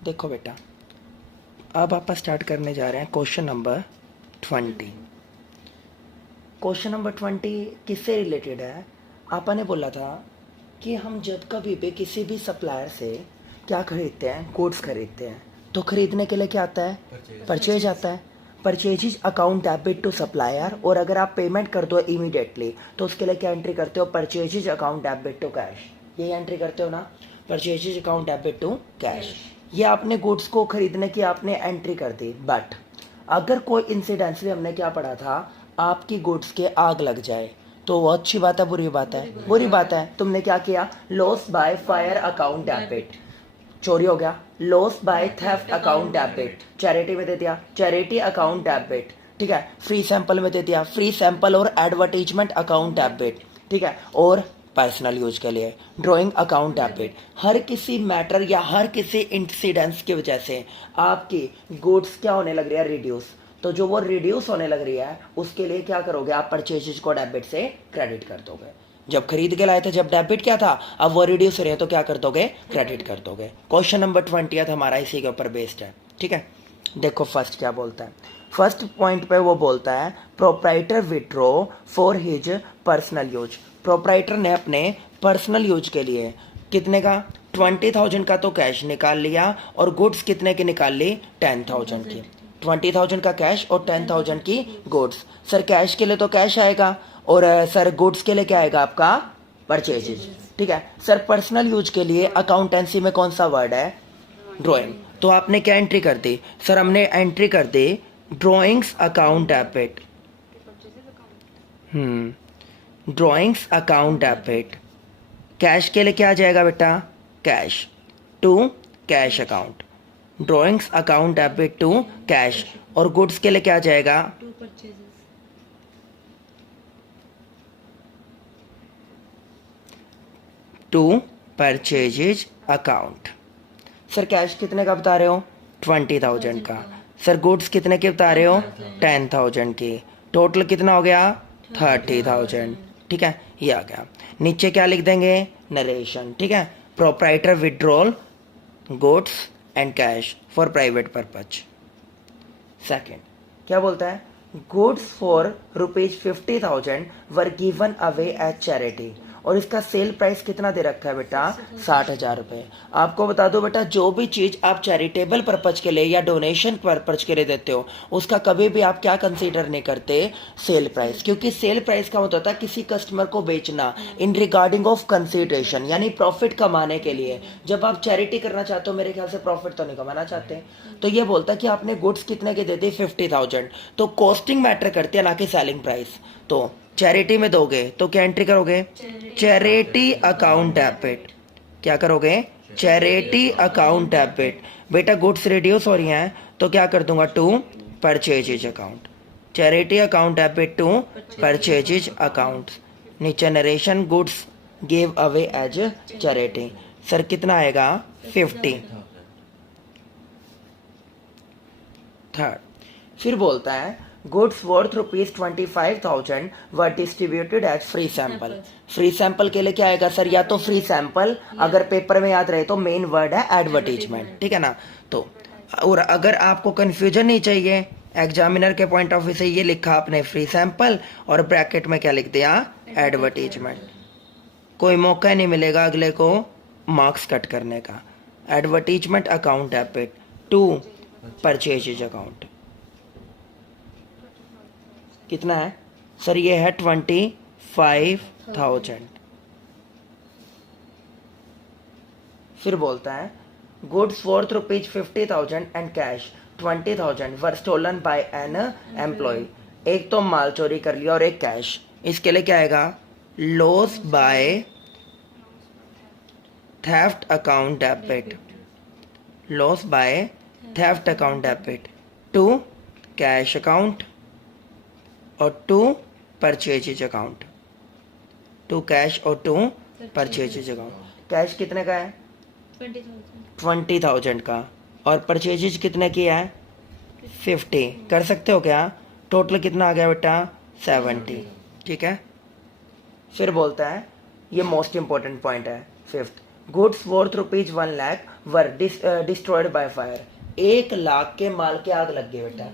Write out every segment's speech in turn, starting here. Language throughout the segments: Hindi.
देखो बेटा, अब आप स्टार्ट करने जा रहे हैं क्वेश्चन नंबर 20। क्वेश्चन नंबर 20 किससे रिलेटेड है? आपने बोला था कि हम जब कभी भी किसी भी सप्लायर से क्या खरीदते हैं, गुड्स खरीदते हैं, तो खरीदने के लिए क्या आता है? परचेज आता है। Purchase account debit to supplier, और अगर आप पेमेंट कर दो इमीडिएटली तो उसके लिए क्या एंट्री करते हो? Purchase account debit to cash. ये एंट्री करते हो ना, purchase account debit to cash. ये आपने गुड्स को खरीदने की आपने एंट्री कर दी। बट अगर कोई इंसिडेंटली हमने क्या पढ़ा था, आपकी गुड्स के आग लग जाए, तो वो अच्छी बात है बुरी बात है? बुरी बात है। तुमने क्या किया? Loss by fire account debit, चोरी हो गया। Loss by theft account debit, charity में दे दिया चैरिटी अकाउंट डेबिट, ठीक है। फ्री सैंपल में दे दिया फ्री सैंपल और एडवर्टीजमेंट अकाउंट डेबिट, ठीक है। और पर्सनल यूज के लिए ड्राइंग अकाउंट डेबिट। हर किसी मैटर या हर किसी इंसिडेंस की वजह से आपकी गुड्स क्या होने लग रही है? रिड्यूस। तो जो वो रिड्यूस होने लग रही है उसके लिए क्या करोगे आप? परचेजेस को डेबिट से क्रेडिट कर दोगे। जब खरीद के लाए थे जब डेबिट क्या था, अब वो रिड्यूस हो रही है तो क्या कर दोगे? क्रेडिट कर दोगे। क्वेश्चन नंबर 20 हमारा इसी के ऊपर बेस्ड है, ठीक है। देखो फर्स्ट क्या बोलता है। फर्स्ट पॉइंट पे वो बोलता है proprietor withdraw for his personal use. Proprietor ने अपने पर्सनल यूज के लिए कितने का? 20,000 का तो कैश निकाल लिया, और गुड्स कितने की निकाल ली? 10,000 की। 20,000 का कैश और 10,000 की गुड्स। सर कैश के लिए तो कैश आएगा, और सर गुड्स के लिए क्या आएगा आपका? परचेजेज, ठीक है। सर पर्सनल यूज के लिए अकाउंटेंसी में कौन सा वर्ड है? ड्राइंग। तो आपने क्या एंट्री कर दी? सर हमने एंट्री कर दी drawings account debit. Drawings account debit. Cash के लिए क्या आ जाएगा बेटा? Cash to cash account. Drawings account debit to cash. और गुड्स के लिए क्या आ जाएगा? To purchases account. Sir cash कितने का बता रहे हो? 20,000 का। सर गुड्स कितने के बता रहे हो? 10,000 की। टोटल कितना हो गया? 30,000, ठीक है। ये आ गया। नीचे क्या लिख देंगे? नरेशन, ठीक है। Proprietor withdrawal goods and cash for private purpose. Second क्या बोलता है? Goods for ₹50,000 were given away as charity. और इसका सेल प्राइस कितना दे रखा है बेटा? 60,000 रुपये। आपको बता दो बेटा, जो भी चीज आप चैरिटेबल पर्पज के लिए या डोनेशन पर्पज के लिए देते हो उसका कभी भी आप क्या कंसीडर नहीं करते? Sale price. क्योंकि सेल प्राइस का मतलब होता है किसी कस्टमर को बेचना इन रिगार्डिंग ऑफ कंसिडरेशन, यानी प्रॉफिट कमाने के लिए। जब आप चैरिटी करना चाहते हो मेरे ख्याल से प्रॉफिट तो नहीं कमाना चाहते। तो ये बोलता है कि आपने गुड्स कितने के दे दी? 50,000। तो कॉस्टिंग मैटर करती है ना कि सेलिंग प्राइस। तो चैरिटी में दोगे तो क्या एंट्री करोगे? Charity account debit. क्या करोगे? Charity account debit. बेटा गुड्स रिड्यूस हो रही हैं तो क्या कर दूंगा? To purchases account. Charity account debit to purchases account. नीचे narration goods give away as charity. Sir कितना आएगा? 50। थर्ड फिर बोलता है goods worth ₹25,000 were distributed as free sample. Free sample के लिए क्या आएगा सर? या तो फ्री सैंपल, अगर पेपर में याद रहे तो मेन वर्ड है एडवर्टीजमेंट, ठीक है ना। तो और अगर आपको कंफ्यूजन नहीं चाहिए, एग्जामिनर के पॉइंट ऑफ व्यू से ये लिखा आपने फ्री सैंपल और ब्रैकेट में क्या लिख दिया? एडवर्टीजमेंट। कोई मौका नहीं मिलेगा अगले को मार्क्स कट करने का। Advertisement account debit to purchases account. कितना है सर? ये है 25,000। फिर बोलता है goods worth ₹50,000 and cash 20,000 were stolen by an employee. एक तो माल चोरी कर लिया और एक कैश। इसके लिए क्या आएगा? Loss by theft account debit. Loss by theft account debit to cash account और to purchases account. To cash और टू परचेजेज अकाउंट। कैश कितने का है? 20,000 का। और परचेजेज कितने की है? 50। कर सकते हो क्या? टोटल कितना आ गया बेटा? 70, ठीक है। फिर बोलता है ये मोस्ट इंपॉर्टेंट पॉइंट है fifth, goods worth rupees 1 lakh were destroyed by fire. 1 lakh के माल के आग लग गई बेटा,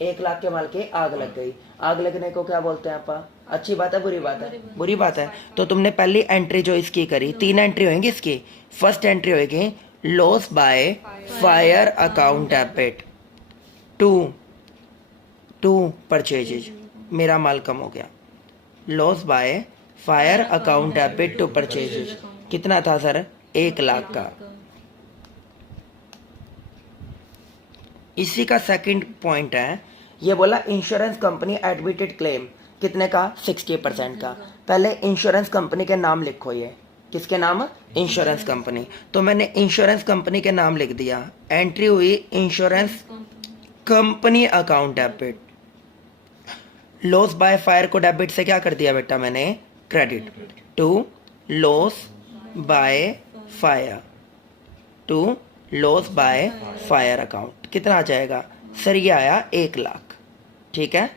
1 लाख के माल के आग लग गई। आग लगने को क्या बोलते हैं आपा? अच्छी बात है बुरी बात है? बुरी बात है। तो तुमने पहली एंट्री जो इसकी करी, 3 एंट्री होंगी इसकी। फर्स्ट एंट्री होगी loss by fire account debit to purchases, मेरा माल कम हो गया। Loss by fire account debit to purchases कितना था सर? 1 लाख का। इसी का सेकंड पॉइंट है, ये बोला इंश्योरेंस कंपनी एडमिटेड क्लेम कितने का? 60% का। पहले इंश्योरेंस कंपनी के नाम लिखो, ये किसके नाम? Insurance company. तो मैंने इंश्योरेंस कंपनी के नाम लिख दिया। एंट्री हुई insurance company account debit. Loss by fire को डेबिट से क्या कर दिया बेटा मैंने? Credit to loss by fire, to loss by fire account. कितना आ जाएगा सर? ये आया 1 लाख। ठीक है।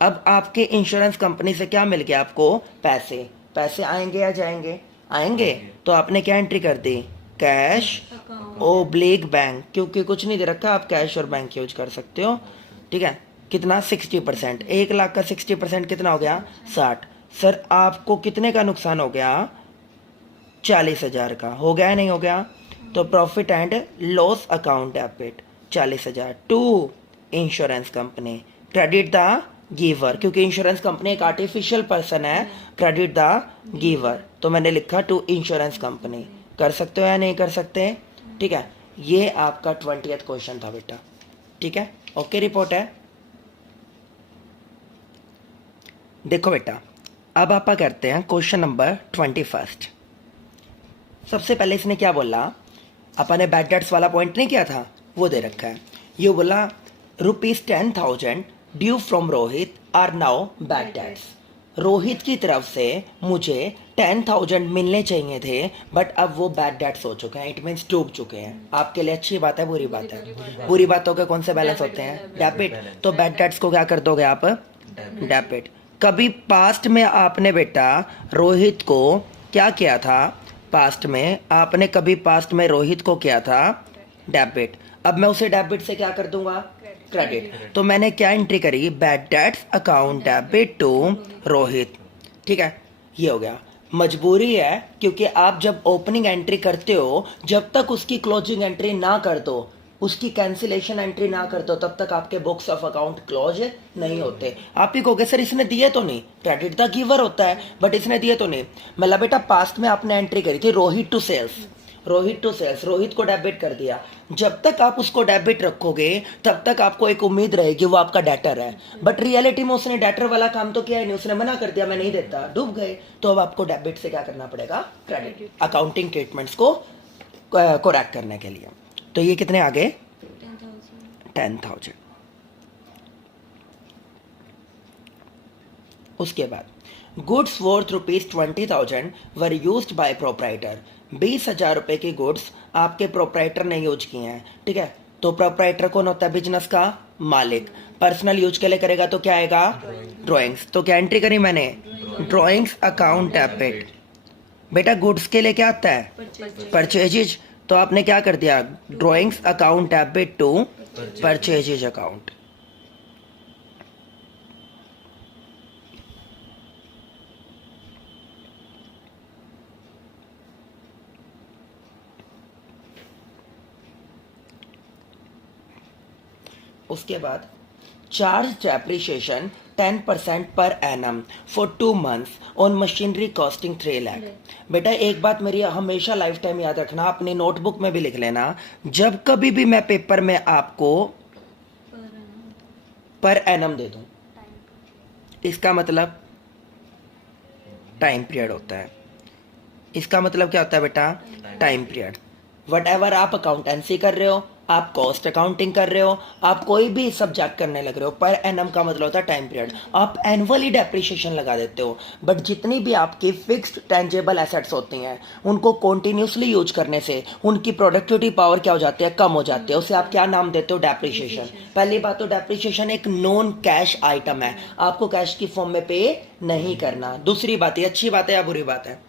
अब आपके इंश्योरेंस कंपनी से क्या मिल गया आपको? पैसे। पैसे आएंगे या जाएंगे? आएंगे। तो आपने क्या एंट्री कर दी? कैश ओब्लिक बैंक, क्योंकि कुछ नहीं दे रखा, आप कैश और बैंक यूज कर सकते हो। ठीक है। कितना? 60%। 1 लाख का 60% कितना हो गया? 60। सर आपको कितने का नुकसान हो गया? 40,000 का। हो गया नहीं हो गया? तो profit and loss account debit 40,000 to insurance company, credit the giver, क्योंकि इंश्योरेंस कंपनी एक आर्टिफिशियल पर्सन है, क्रेडिट द गिवर। तो मैंने लिखा टू इंश्योरेंस कंपनी। कर सकते हो या नहीं कर सकते? ठीक है। ये आपका 20th क्वेश्चन था बेटा। ठीक है। ओके रिपोर्ट है। देखो बेटा, अब आप करते हैं क्वेश्चन नंबर 21। सबसे पहले इसने क्या बोला? अपन ने बैड डेट्स वाला पॉइंट नहीं किया था, वो दे रखा है। ये बोला ₹10,000 due from Rohit are now bad debts. Rohit की तरफ से मुझे 10,000 मिलने चाहिए थे, बट अब वो बैड डेट्स हो चुके हैं। इट मीन्स डूब चुके हैं। आपके लिए अच्छी बात है बुरी बात है? बुरी बातों के कौन से बैलेंस होते हैं? डेबिट। तो बैड डेट्स को क्या कर दोगे आप? डेबिट। कभी पास्ट में आपने बेटा रोहित को क्या किया था? पास्ट में आपने कभी पास्ट में रोहित को किया था डेबिट। अब मैं उसे डेबिट से क्या कर दूंगा? क्रेडिट। तो मैंने क्या एंट्री करी? Bad debts account debit to Rohit. ठीक है। ये हो गया। मजबूरी है, क्योंकि आप जब ओपनिंग एंट्री करते हो, जब तक उसकी क्लोजिंग एंट्री ना कर दो, उसकी कैंसिलेशन एंट्री ना कर दो, तब तक आपके बुक्स ऑफ अकाउंट क्लोज नहीं होते। आप ही कहोगे सर इसने दिए तो नहीं, क्रेडिट द गिवर होता है, बट इसने दिए तो नहीं। मतलब बेटा पास्ट में आपने एंट्री करी थी Rohit to sales, Rohit to sales, Rohit को डेबिट कर दिया। जब तक आप उसको डेबिट रखोगे तब तक आपको एक उम्मीद रहेगी वो आपका डेटर है, बट रियलिटी में उसने डेटर वाला काम तो किया ही नहीं, उसने मना कर दिया मैं नहीं देता, डूब गए। तो अब आपको डेबिट से क्या करना पड़ेगा? क्रेडिट, अकाउंटिंग ट्रीटमेंट्स को करेक्ट करने के लिए। तो ये कितने आ गए? 10,000। उसके बाद goods worth ₹20,000 were used by proprietor. 20,000 रुपए की गुड्स आपके प्रोप्राइटर ने यूज किए हैं। ठीक है। तो प्रोप्राइटर कौन होता है? बिजनेस का मालिक। पर्सनल यूज के लिए करेगा तो क्या आएगा? ड्रॉइंग्स। तो क्या एंट्री करी मैंने? Drawings account debit. बेटा गुड्स के लिए क्या आता है? परचेजेज। तो आपने क्या कर दिया? Drawings account debit to purchases account. उसके बाद charge depreciation 10% per annum for 2 months on machinery costing 3 lakh. बेटा एक बात मेरी हमेशा लाइफ टाइम याद रखना, अपनी नोटबुक में भी लिख लेना, जब कभी भी मैं पेपर में आपको पर एनम दे दूं, इसका मतलब टाइम पीरियड होता है। इसका मतलब क्या होता है बेटा? Time period. वट एवर आप अकाउंटेंसी कर रहे हो, आप कॉस्ट अकाउंटिंग कर रहे हो, आप कोई भी सब्जेक्ट करने लग रहे हो, पर एनम का मतलब होता है टाइम पीरियड। आप एनुअली डेप्रिसिएशन लगा देते हो, बट जितनी भी आपकी फिक्स्ड टेंजेबल एसेट्स होती हैं उनको कॉन्टिन्यूसली यूज करने से उनकी प्रोडक्टिविटी पावर क्या हो जाती है? कम हो जाती है। उसे आप क्या नाम देते हो? डेप्रिसिएशन। पहली बात तो डेप्रिसिएशन एक नॉन कैश आइटम है, आपको कैश की फॉर्म में पे नहीं करना। दूसरी बात, ये अच्छी बात है या बुरी बात है?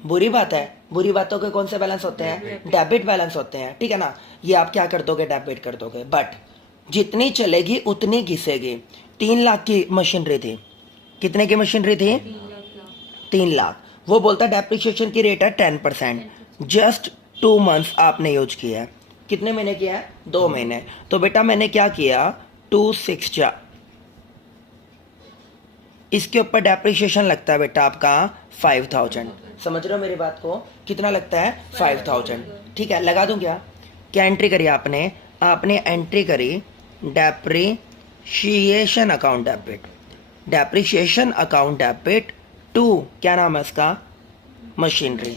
बुरी बात है, बुरी बातों के कौन से बैलेंस होते हैं? डेबिट बैलेंस होते हैं, ठीक है ना। ये आप क्या कर दोगे? डेबिट कर दोगे। बट जितनी चलेगी उतनी घिसेगी। 3 लाख की मशीनरी थी। कितने की मशीनरी थी? 3 लाख। वो बोलता है डेप्रिसिएशन की रेट है 10%। जस्ट 2 मंथ्स आपने यूज किया है। कितने महीने किया है? 2 महीने। तो बेटा मैंने क्या किया, 2/6 इसके ऊपर डेप्रिसिएशन लगता है बेटा आपका 5000। समझ रहे हो मेरी बात को? कितना लगता है? 5000। ठीक है, लगा दूं क्या? क्या एंट्री करी आपने? आपने एंट्री करी depreciation account debit. Depreciation account debit to, क्या नाम है इसका? Machinery.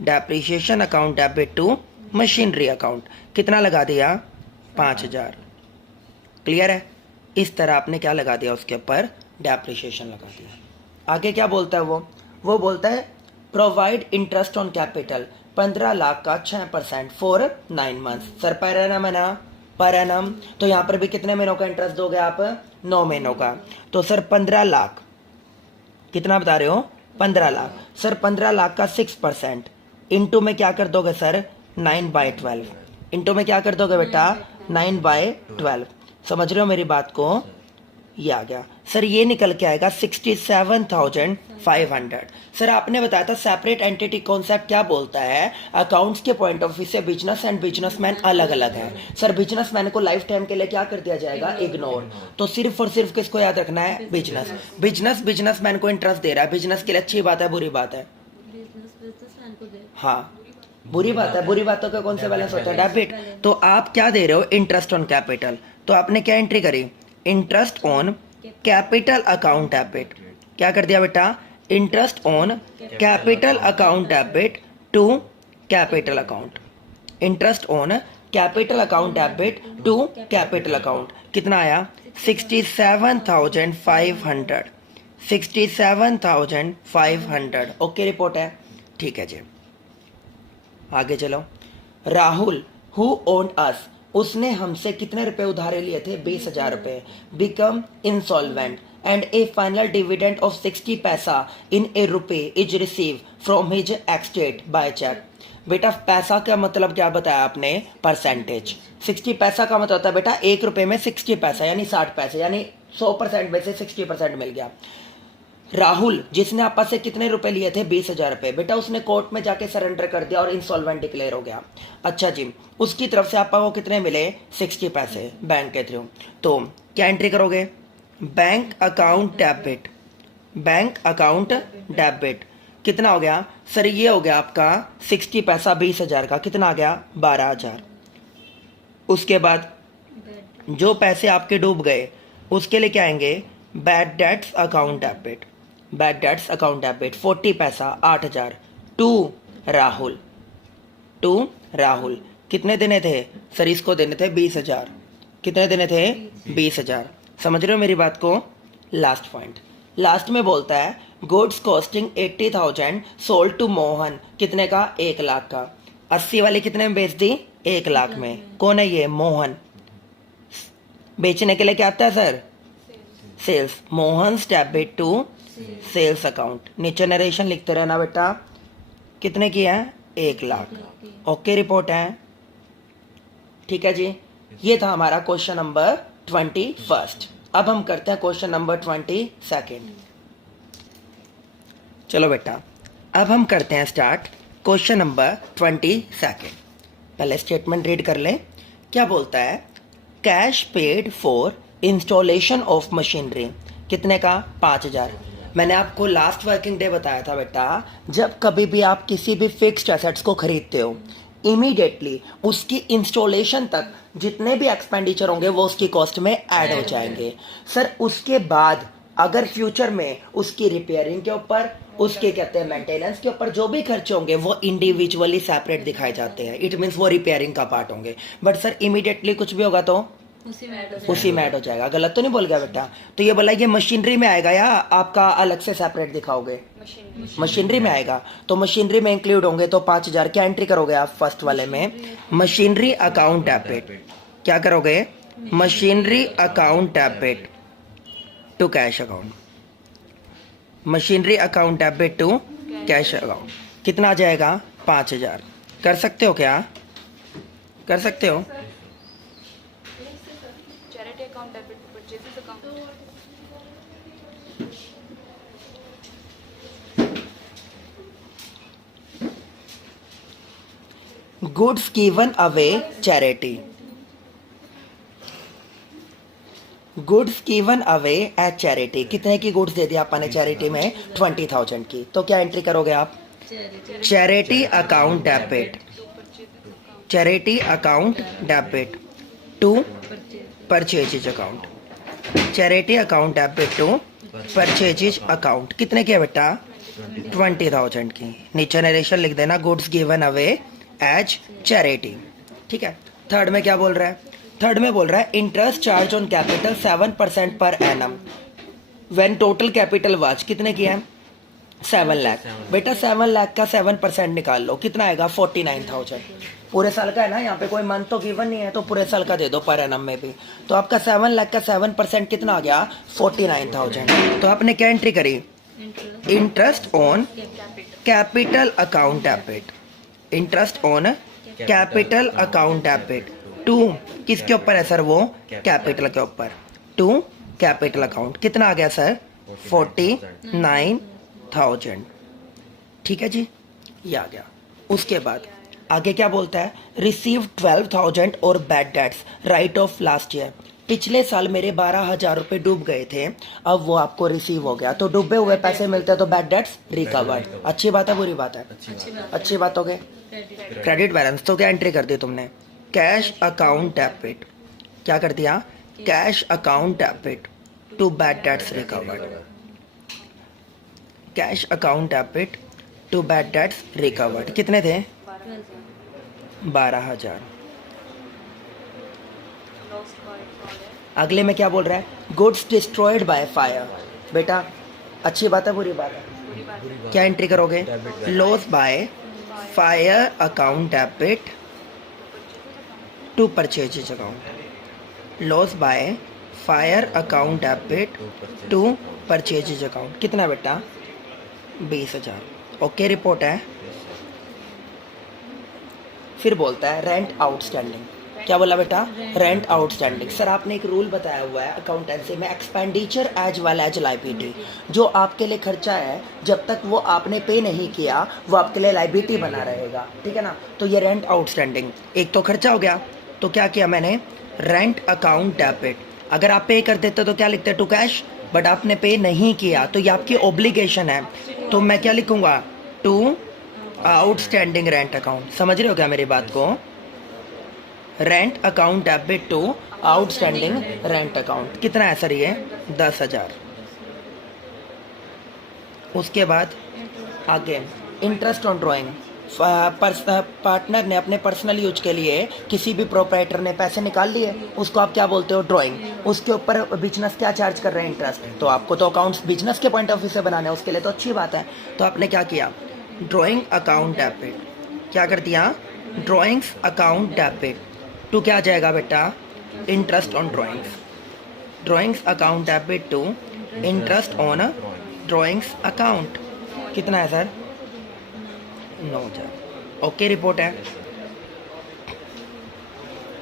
Depreciation account debit to machinery account. कितना लगा दिया? 5000। क्लियर है? इस तरह आपने क्या लगा दिया उसके ऊपर? डेप्रिशिएशन लगा दिया। आगे क्या बोलता है वो बोलता है provide interest on capital 15 lakh का 6% for 9 months. Sir per annum है ना? Per annum. तो यहाँ पर भी कितने महीनों का इंटरेस्ट दोगे आप? 9 महीनों का। तो सर 15 लाख, कितना बता रहे हो? 15 लाख। सर 15 लाख का 6% इंटू में क्या कर दोगे सर? 9/12। इंटू में क्या कर दोगे बेटा? 9/12। समझ रहे हो मेरी बात को? ये आ गया सर, ये निकल के आएगा 67,500। सर आपने बताया था सेपरेट एंटिटी कॉन्सेप्ट क्या बोलता है? अकाउंट्स के पॉइंट ऑफ व्यू से बिजनेस एंड बिजनेसमैन अलग अलग है। सर बिजनेसमैन को लाइफ टाइम के लिए क्या कर दिया जाएगा? इग्नोर। तो सिर्फ और सिर्फ किसको याद रखना है? बिजनेस बिजनेसमैन को इंटरेस्ट दे रहा है, बिजनेस के लिए अच्छी बात है बुरी बात है? हाँ बुरी बात है। बुरी बातों का कौन सा बैलेंस होता है? डेबिट। तो आप क्या दे रहे हो? Interest on capital. तो आपने क्या एंट्री करी? Interest on capital account debit. क्या कर दिया बेटा? Interest on capital account debit to capital account. Interest on capital account debit to capital account. कितना आया? 67,500। 67,500। ओके रिपोर्ट है? ठीक है जी, आगे चलो। राहुल हु ओन्ड अस, उसने हमसे कितने रुपए उधारे लिए थे? 20,000 रुपए। Become insolvent and a final dividend of 60 paisa in a rupee is receive from his estate by cheque. बेटा पैसा का मतलब क्या बताया आपने? परसेंटेज। 60 पैसा का मतलब होता है बेटा 1 रुपए में 60 पैसा यानी 60 पैसे, यानी 100% में से 60% मिल गया। राहुल जिसने आपस से कितने रुपए लिए थे? 20,000 रुपए। बेटा उसने कोर्ट में जाके सरेंडर कर दिया और इंसॉल्वेंट डिक्लेयर हो गया। अच्छा जी, उसकी तरफ से आपको कितने मिले? 60 पैसे बैंक के थ्रू। तो क्या एंट्री करोगे? Bank account debit. Bank account debit कितना हो गया सर? ये हो गया आपका 60 पैसा 20,000 का, कितना आ गया? 12,000। उसके बाद जो पैसे आपके डूब गए उसके लिए क्या आएंगे? Bad debts account debit. Bad debts account debit 40 पैसा 8,000 टू राहुल। टू राहुल कितने देने थे सर? इसको देने थे 20,000। कितने देने थे? 20,000। समझ रहे हो मेरी बात को? लास्ट पॉइंट, लास्ट में बोलता है goods costing 80,000 sold to Mohan. कितने का? 1 लाख का। 80 वाली कितने में बेच दी? 1 लाख में। कौन है ये? मोहन। बेचने के लिए क्या आता है sir? Sales. Mohan debit to sales account. नीचे नरेशन लिखते रहना बेटा। कितने की है? 1 लाख। ओके रिपोर्ट है? ठीक है जी, ये था हमारा क्वेश्चन नंबर 21। अब हम करते हैं क्वेश्चन नंबर 22। चलो बेटा अब हम करते हैं स्टार्ट क्वेश्चन नंबर 22। पहले स्टेटमेंट रीड कर लें। क्या बोलता है? Cash paid for installation of machinery. कितने का? 5,000। मैंने आपको लास्ट वर्किंग डे बताया था बेटा, जब कभी भी आप किसी भी फिक्स्ड एसेट्स को खरीदते हो इमीडिएटली उसकी इंस्टॉलेशन तक जितने भी एक्सपेंडिचर होंगे वो उसकी कॉस्ट में ऐड हो जाएंगे। सर उसके बाद अगर फ्यूचर में उसकी रिपेयरिंग के ऊपर, उसके कहते हैं मेंटेनेंस के ऊपर जो भी खर्चे होंगे वो इंडिविजुअली सेपरेट दिखाए जाते हैं। इट मीन्स वो रिपेयरिंग का पार्ट होंगे। बट सर इमीडिएटली कुछ भी होगा तो उसी में ऐड हो जाएगा। गलत तो नहीं बोल गया बेटा? तो ये बोला ये मशीनरी में आएगा या आपका अलग से सेपरेट दिखाओगे? मशीनरी में आएगा। तो मशीनरी में इंक्लूड होंगे तो 5,000। क्या एंट्री करोगे आप फर्स्ट वाले में? Machinery account debit. क्या करोगे? Machinery account debit to cash account. Machinery account debit to cash account कितना आ जाएगा 5,000। कर सकते हो क्या? कर सकते हो? Charity account debit to purchases account. Goods given away charity, goods given away at charity, कितने की गुड्स दे दिया आपने चैरिटी में? 20,000 की। तो क्या एंट्री करोगे आप? Charity account debit, charity account debit to purchases account, charity account debit to purchases account. कितने की है बेटा? 20,000 की। नीचे नरेशन लिख देना, goods given away as charity. ठीक है। थर्ड में क्या बोल रहा है? थर्ड में बोल रहा है interest charge on capital 7% per annum when total capital was, कितने की है? 7 लाख। बेटा 7 लाख का 7% निकाल लो, कितना आएगा? 49,000। पूरे साल का है ना, यहाँ पे कोई मंथ तो गिवन नहीं है, तो पूरे साल का दे दो पर एनम में भी। तो आपका 7 लाख का 7% कितना आ गया? 49,000। तो आपने क्या एंट्री करी? Interest on capital account debit, interest on capital account debit to किसके ऊपर है सर? वो कैपिटल के ऊपर, टू कैपिटल अकाउंट। कितना आ गया सर? 49,000। ठीक है जी, ये आ गया। उसके बाद आगे क्या बोलता है? रिसीव 12,000 और bad debts right of last year, पिछले साल मेरे 12,000 रुपए डूब गए थे, अब वो आपको रिसीव हो गया। तो डूबे हुए पैसे मिलते हैं तो बैड डेट्स रिकवर्ड। अच्छी बात है बुरी बात है? अच्छी बात हो गई। क्रेडिट बैलेंस तो क्या एंट्री कर दी तुमने? कैश अकाउंट डेबिट, क्या कर दिया? Cash account debit to bad debts recovered, cash account debit to bad debts recovered. कितने थे? 12,000। अगले में क्या बोल रहा है? Goods destroyed by fire. बेटा अच्छी बात है बुरी बात है? क्या एंट्री करोगे? Loss by fire account debit to purchases account, loss by fire account debit to purchases account. कितना बेटा? 20,000। ओके रिपोर्ट है। फिर बोलता है रेंट आउटस्टैंडिंग। क्या बोला बेटा? Rent outstanding. सर आपने एक रूल बताया हुआ है अकाउंटेंसी में, expenditure as well as liability, जो आपके लिए खर्चा है जब तक वो आपने पे नहीं किया वो आपके लिए लाइबिलिटी बना रहेगा। ठीक है ना? तो ये रेंट आउटस्टैंडिंग एक तो खर्चा हो गया, तो क्या किया मैंने? Rent account debit. अगर आप पे कर देते तो क्या लिखते? टू कैश, बट आपने पे नहीं किया तो ये आपकी ऑब्लिगेशन है, तो मैं क्या लिखूंगा? To outstanding rent account. समझ रहे हो क्या मेरी बात को? Rent account debit to outstanding rent account. कितना है सर ये? 10,000। उसके बाद आगे इंटरेस्ट ऑन ड्राइंग, पार्टनर ने अपने पर्सनल यूज के लिए, किसी भी प्रोप्राइटर ने पैसे निकाल लिए, उसको आप क्या बोलते हो? ड्राइंग। उसके ऊपर बिजनेस क्या चार्ज कर रहे हैं? इंटरेस्ट। तो आपको तो अकाउंट्स बिजनेस के पॉइंट ऑफ व्यू से बनाना है, उसके लिए तो अच्छी बात है। तो आपने क्या किया? ड्राइंग अकाउंट डेबिट, क्या कर दिया? ड्राइंग्स अकाउंट डेबिट टू क्या आ जाएगा बेटा? Interest on drawings, drawings account debit to interest on drawings account. कितना है सर? 9,000। ओके रिपोर्ट है।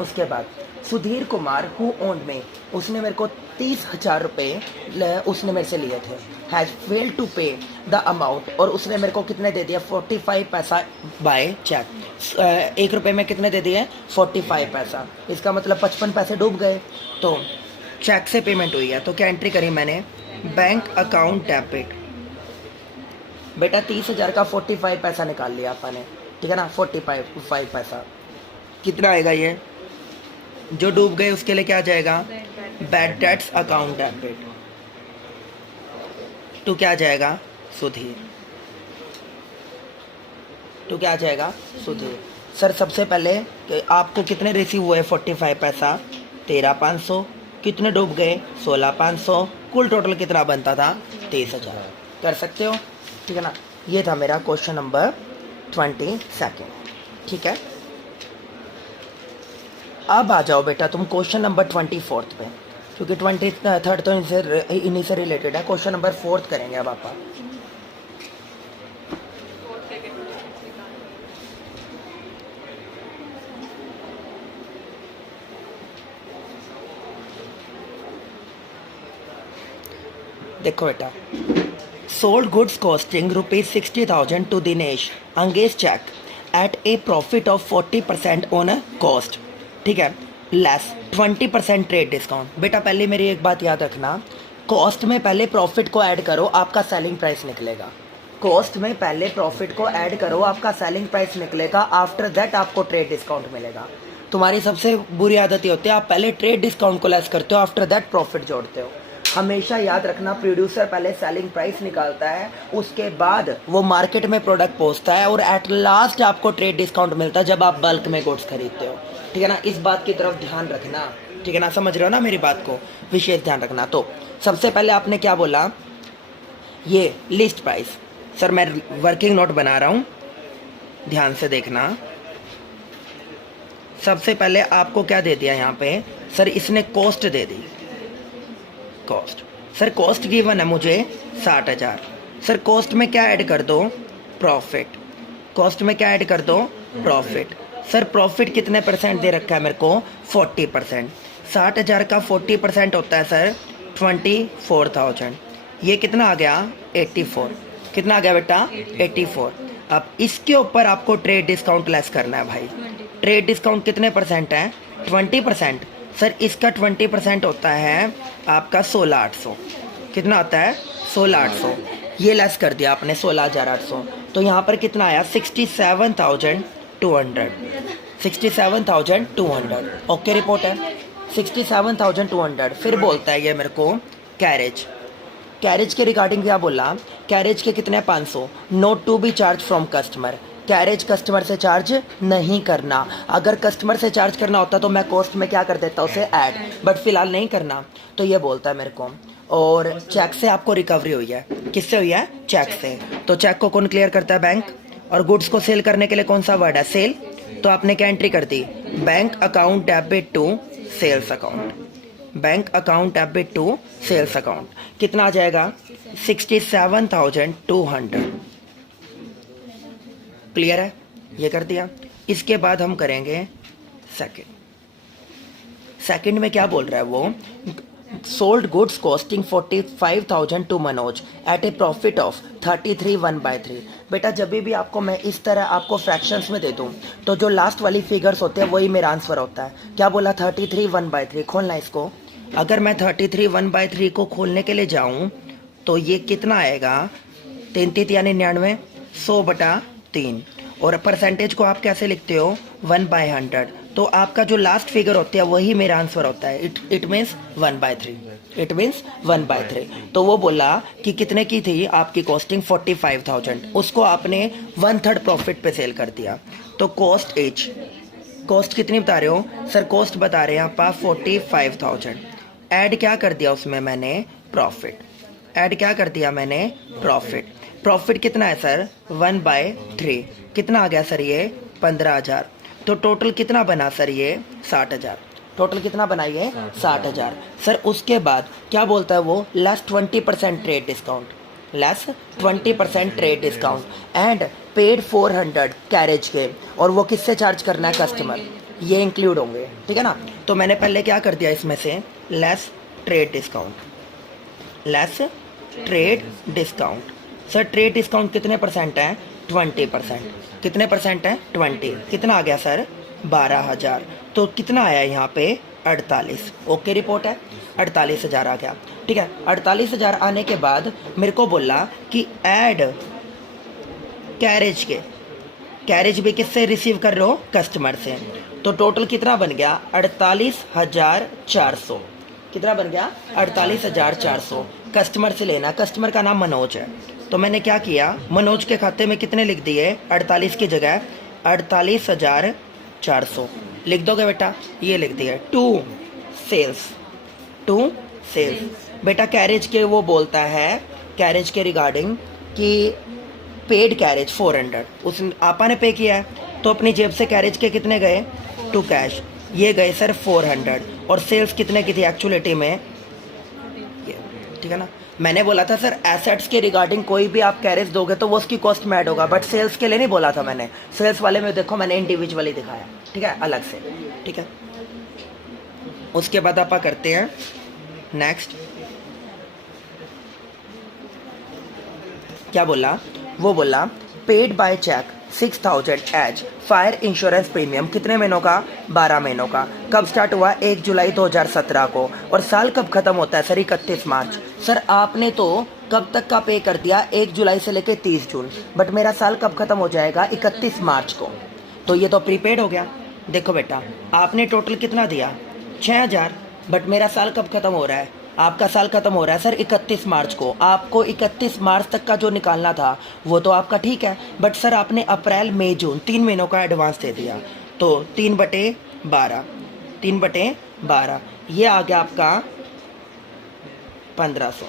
उसके बाद सुधीर कुमार हु ओन्ड में, उसने मेरे को 30,000 रुपये उसने मेरे से लिए थे, हैज़ फेल्ड टू पे द अमाउंट, और उसने मेरे को कितने दे दिया? 45 पैसा बाय चेक। 1 रुपये में कितने दे दिए? 45 पैसा। इसका मतलब 55 पैसे डूब गए, तो चेक से पेमेंट हुई है। तो क्या एंट्री करी मैंने? Bank account debit. बेटा 30,000 का 45 पैसा निकाल लिया आपने, ठीक है ना? 45 पैसा कितना आएगा? ये जो डूब गए उसके लिए क्या आ जाएगा? Bad debts account debit to क्या आ जाएगा? सुधीर। टू क्या आ जाएगा? सुधीर। सर सबसे पहले आपको कितने रिसीव हुए? 45 पैसा, 13,500। कितने डूब गए? 16,500। कुल टोटल कितना बनता था? 30,000। कर सकते हो? ठीक है ना? ये था मेरा क्वेश्चन नंबर 22। ठीक है, अब आ जाओ बेटा तुम क्वेश्चन नंबर 24 पे, क्योंकि 23 तो इन्हीं से रिलेटेड है। क्वेश्चन नंबर 4 करेंगे अब आप। देखो बेटा, sold goods costing rupees 60,000 to Dinesh Angesh check at a profit of 40% on a cost, ठीक है, लेस 20% ट्रेड डिस्काउंट। बेटा पहले मेरी एक बात याद रखना, कॉस्ट में पहले प्रॉफिट को ऐड करो, आपका सेलिंग प्राइस निकलेगा। कॉस्ट में पहले प्रॉफिट को ऐड करो, आपका सेलिंग प्राइस निकलेगा, आफ्टर दैट आपको ट्रेड डिस्काउंट मिलेगा। तुम्हारी सबसे बुरी आदत ये होती है, आप पहले ट्रेड डिस्काउंट को लेस करते हो, आफ्टर दैट प्रॉफिट जोड़ते हो। हमेशा याद रखना, प्रोड्यूसर पहले सेलिंग प्राइस निकालता है, उसके बाद वो मार्केट में प्रोडक्ट पहुंचता है और एट लास्ट आपको ट्रेड डिस्काउंट मिलता है जब आप बल्क में गुड्स खरीदते हो, ठीक है ना। इस बात की तरफ ध्यान रखना, ठीक है ना, समझ रहे हो ना मेरी बात को, विशेष ध्यान रखना। तो सबसे पहले आपने क्या बोला, ये लिस्ट प्राइस। सर मैं वर्किंग नोट बना रहा हूँ, ध्यान से देखना। सबसे पहले आपको क्या दे दिया यहाँ पे, सर इसने कॉस्ट दे दी, कॉस्ट। सर कॉस्ट गिवन है मुझे 60,000। सर कॉस्ट में क्या ऐड कर दो, प्रॉफिट। कॉस्ट में क्या ऐड कर दो, प्रॉफिट। सर प्रॉफिट कितने परसेंट दे रखा है मेरे को, 40%। 60,000 का 40% होता है सर 24,000। ये कितना आ गया, 84। कितना आ गया बेटा, 84। अब इसके ऊपर आपको ट्रेड डिस्काउंट लेस करना है भाई। ट्रेड डिस्काउंट कितने परसेंट है, 20%। सर इसका 20% होता है आपका 16,800। कितना आता है, 16,800। ये लेस कर दिया आपने 16,800, तो यहाँ पर कितना आया, 67,200। 67,200 ओके रिपोर्ट है, 67,200। फिर बोलता है ये मेरे को कैरेज। कैरेज के रिगार्डिंग क्या बोला, कैरेज के कितने, 500। Not to be charge from customer. Carriage customer से चार्ज नहीं करना। अगर कस्टमर से चार्ज करना होता तो मैं कॉस्ट में क्या कर देता उसे ऐड, बट फिलहाल नहीं करना। तो ये बोलता है मेरे को, और चेक से आपको रिकवरी हुई है, किससे हुई है, चेक से। तो चेक को कौन क्लियर करता है, बैंक। और गुड्स को सेल करने के लिए कौन सा वर्ड है, सेल। तो आपने क्या एंट्री कर दी, bank account debit to sales account. Bank account debit to sales account. कितना आ जाएगा, 67,200। क्लियर है, ये कर दिया। इसके बाद हम करेंगे सेकंड। सेकंड में क्या बोल रहा है वो, sold goods costing 45,000 to Manoj at a profit of 33 1/3। बेटा जब भी आपको मैं इस तरह आपको फ्रैक्शंस में दे दूं तो जो लास्ट वाली फिगर्स होते हैं वही मेरा आंसर होता है। क्या बोला, 33 1/3। खोलना इसको। अगर मैं 33 1/3 को खोलने के लिए जाऊं तो ये कितना आएगा, 33 यानी 99, 100/3। और परसेंटेज को आप कैसे लिखते हो, 1/100। तो आपका जो लास्ट फिगर होता है वही मेरा आंसर होता है। It means 1/3। It means 1/3। तो वो बोला कि कितने की थी आपकी कॉस्टिंग, 45,000, उसको आपने 1/3 प्रॉफिट पे सेल कर दिया। तो कॉस्ट एच, कॉस्ट कितनी बता रहे हो, सर कॉस्ट बता रहे हैं आप 45,000। ऐड क्या कर दिया उसमें मैंने, प्रॉफिट। ऐड क्या कर दिया मैंने, प्रॉफिट। प्रॉफिट कितना है सर, 1/3। कितना आ गया सर ये, 15,000। तो टोटल कितना बना सर ये, 60,000। टोटल कितना बना ये, 60,000। सर उसके बाद क्या बोलता है वो, less 20% trade discount. Less 20% trade discount and paid 400 carriage के। और वो किससे चार्ज करना है, कस्टमर। ये इंक्लूड होंगे, ठीक है ना। तो मैंने पहले क्या कर दिया इसमें से, less trade discount. Less trade discount. Sir trade discount कितने परसेंट है, 20%। कितने परसेंट है, 20। कितना आ गया सर, 12,000। तो कितना आया यहाँ पे, 48। ओके रिपोर्ट है, 48,000 आ गया, ठीक है। 48,000 आने के बाद मेरे को बोला कि ऐड कैरेज के। कैरेज भी किससे रिसीव कर रहे हो, कस्टमर से। तो टोटल कितना बन गया, 48,400। कितना बन गया, 48,400। कस्टमर से लेना, कस्टमर का नाम मनोज है। तो मैंने क्या किया, मनोज के खाते में कितने लिख दिए, 48 की जगह 48,400 लिख दोगे बेटा, ये लिख दिया। To sales, to sales. बेटा कैरेज के वो बोलता है, कैरेज के रिगार्डिंग कि पेड कैरेज 400, उस आपा ने पे किया है। तो अपनी जेब से कैरेज के कितने गए, टू कैश, ये गए सर 400। और सेल्स कितने की थी एक्चुअलिटी में, ये, ठीक है ना। मैंने बोला था सर एसेट्स के रिगार्डिंग कोई भी आप कैरेज दोगे तो वो उसकी कॉस्ट में ऐड होगा, बट सेल्स के लिए नहीं बोला था मैंने। सेल्स वाले में देखो मैंने इंडिविजुअली दिखाया, ठीक है, अलग से, ठीक है। उसके बाद आप करते हैं नेक्स्ट। क्या बोला, वो बोला paid by cheque 6000 as fire insurance premium, कितने महीनों का, 12 महीनों का। कब स्टार्ट हुआ, 1 जुलाई 2017 को, और साल कब खत्म होता है सर, 31 मार्च। सर आपने तो कब तक का पे कर दिया, 1 जुलाई से लेकर 30 जून, बट मेरा साल कब खत्म हो जाएगा, 31 मार्च को, तो ये तो प्रीपेड हो गया। देखो बेटा, आपने टोटल कितना दिया, 6000, बट मेरा साल कब खत्म हो रहा है, आपका साल खत्म हो रहा है सर 31 मार्च को। आपको 31 मार्च तक का जो निकालना था वो तो आपका ठीक है, बट सर आपने अप्रैल मई जून 3 महीनों का एडवांस दे दिया, तो 3/12, 3/12, ये आ गया आपका 1500।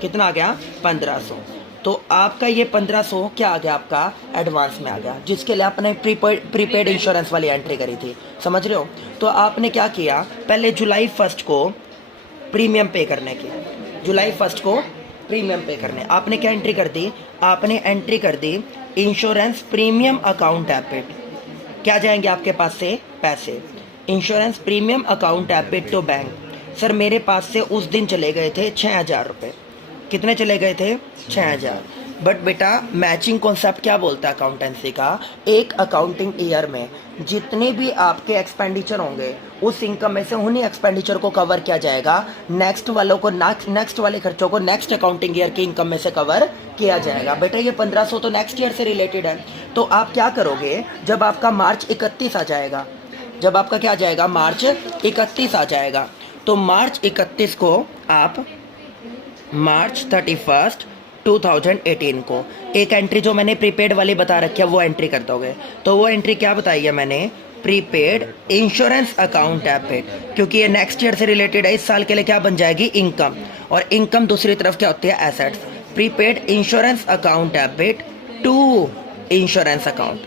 कितना आ गया, 1500। तो आपका ये 1500 क्या आ गया, आपका एडवांस में आ गया, जिसके लिए आपने प्रीपेड इंश्योरेंस वाली एंट्री करी थी, समझ रहे हो। तो आपने क्या किया, पहले जुलाई 1 को प्रीमियम पे करने की, जुलाई 1 को प्रीमियम पे करने, आपने क्या एंट्री कर दी, आपने एंट्री कर दी इंश्योरेंस प्रीमियम अकाउंट डेबिट। क्या जाएंगे आपके पास से पैसे, insurance premium account debit to bank. Sir मेरे पास से उस दिन चले गए थे 6000 रुपये। कितने चले गए थे, 6000। बट बेटा मैचिंग कॉन्सेप्ट क्या बोलता है अकाउंटेंसी का, एक अकाउंटिंग ईयर में जितने भी आपके एक्सपेंडिचर होंगे उस इनकम में से उन्हीं एक्सपेंडिचर को कवर किया जाएगा, नेक्स्ट वालों को नेक्स्ट वाले खर्चों को नेक्स्ट अकाउंटिंग ईयर की इनकम में से कवर किया जाएगा। बेटा ये 1500 तो नेक्स्ट ईयर से रिलेटेड है। तो आप क्या करोगे, जब आपका मार्च 31 आ जाएगा, जब आपका क्या आ जाएगा, मार्च 31 आ जाएगा, तो मार्च 31 को आप मार्च 31 2018 को एक एंट्री जो मैंने प्रीपेड वाली बता रखी है वो एंट्री कर दोगे। तो वो एंट्री क्या बताई है मैंने, प्रीपेड इंश्योरेंस अकाउंट डेबिट, क्योंकि ये नेक्स्ट ईयर से रिलेटेड है, इस साल के लिए क्या बन जाएगी, इनकम, और इनकम दूसरी तरफ क्या होती है, assets. Prepaid insurance account debit to insurance account,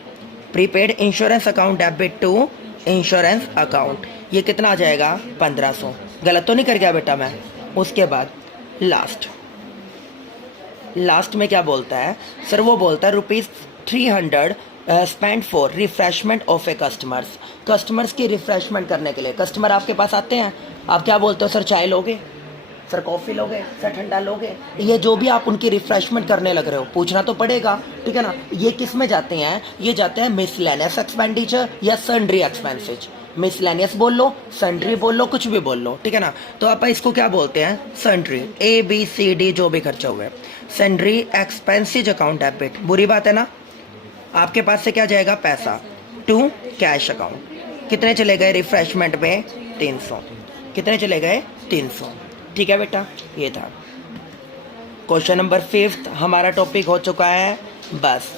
prepaid insurance account debit to insurance account, ये कितना आ जाएगा, 1500। गलत तो नहीं कर गया बेटा मैं। उसके बाद लास्ट में क्या बोलता है सर, वो बोलता है ₹300 spend for refreshment of A customers की रिफ्रेशमेंट करने के लिए। कस्टमर आपके पास आते हैं, आप क्या बोलते हो, सर चाय लोगे, सर कॉफ़ी लोगे, सर ठंडा लोगे, ये जो भी आप उनकी रिफ्रेशमेंट करने लग रहे हो पूछना तो पड़ेगा, ठीक है ना। ये किस में जाते हैं, ये जाते हैं मिसलेनियस एक्सपेंडिचर या सन्ड्री एक्सपेंसेज। मिसलेनियस बोल लो, सन्ड्री बोल लो, कुछ भी बोल लो, ठीक है ना। तो आप इसको क्या बोलते हैं, सन्ड्री, ABCD जो भी खर्चा हुए, सन्ड्री एक्सपेंसेज अकाउंट डेबिट। बुरी बात है ना, आपके पास से क्या जाएगा, पैसा, टू कैश अकाउंट। कितने चले गए रिफ्रेशमेंट में, 300। कितने चले गए, 300। ठीक है बेटा, ये था क्वेश्चन नंबर 5 हमारा टॉपिक हो चुका है। बस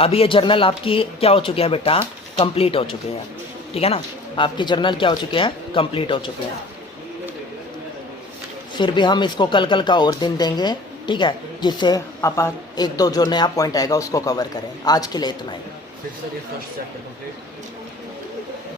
अभी ये जर्नल आपकी क्या हो चुकी है बेटा, कंप्लीट हो चुकी है, ठीक है ना। आपकी जर्नल क्या हो चुकी है, कंप्लीट हो चुके हैं। फिर भी हम इसको कल का और दिन देंगे, ठीक है, जिससे आप 1-2 जो नया पॉइंट आएगा उसको कवर करें। आज के लिए इतना ही। फिर सर ये फर्स्ट चैप्टर कंप्लीट